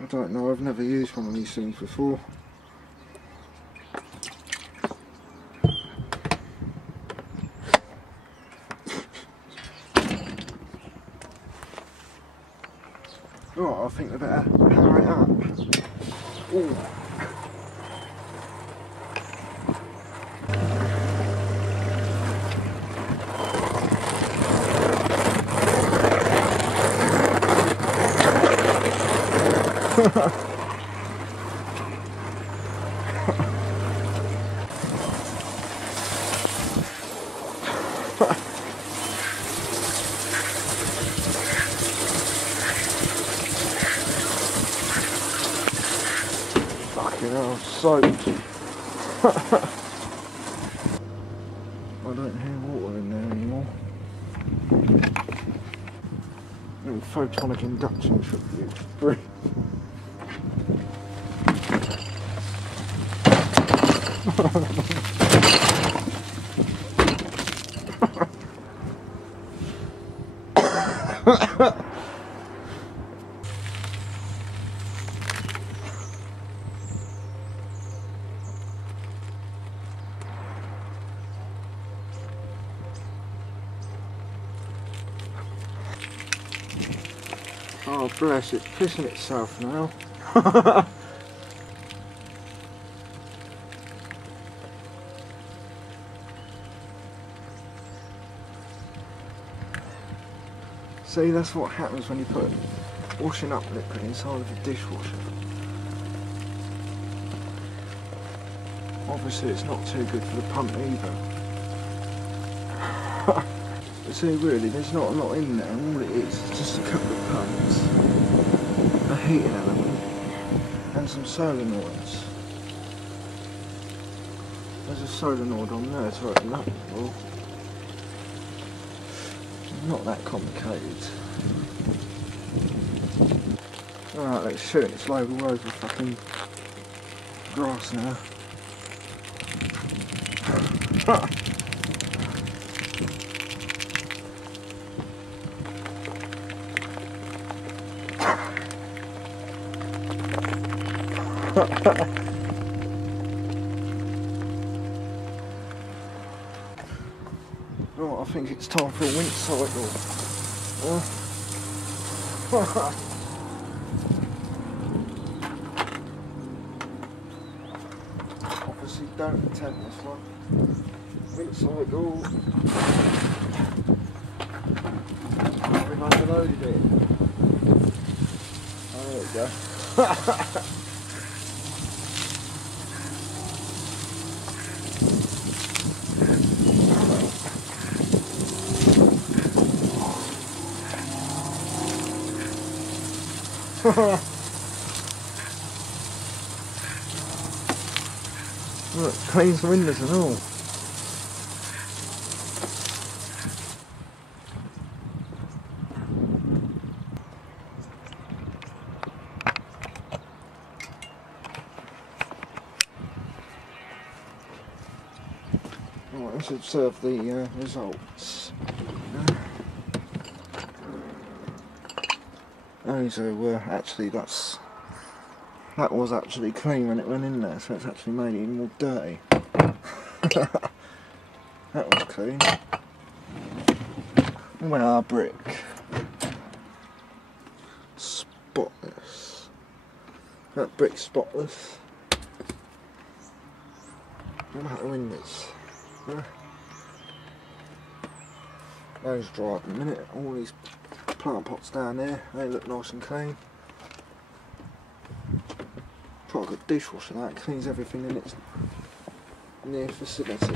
I don't know, I've never used one of these things before. Right, I think we better power it up. Ooh. Fucking hell, soaked. I don't hear water in there anymore. Little photonic induction should be free. Oh bless, it's pissing itself now. See, that's what happens when you put washing up liquid inside of a dishwasher. Obviously it's not too good for the pump either. But see, really, there's not a lot in there, and all it is just a couple of pumps, a heating element, and some solenoids. There's a solenoid on there to open up the door. Not that complicated. Alright, let's shoot it. It's load all over fucking grass now. Right, I think it's time for a wind cycle. Obviously don't attempt this one. Wind cycle. We've underloaded it. Oh, there we go. Look, cleans the windows and all. Right, let's observe the results. So actually that was actually clean when it went in there, so it's actually made it even more dirty. That was clean. Well, brick. Spotless. That brick's spotless. What about the windows? Those dry at the minute. All these plant pots down there, they look nice and clean. Try a good dishwasher, that cleans everything in its near vicinity.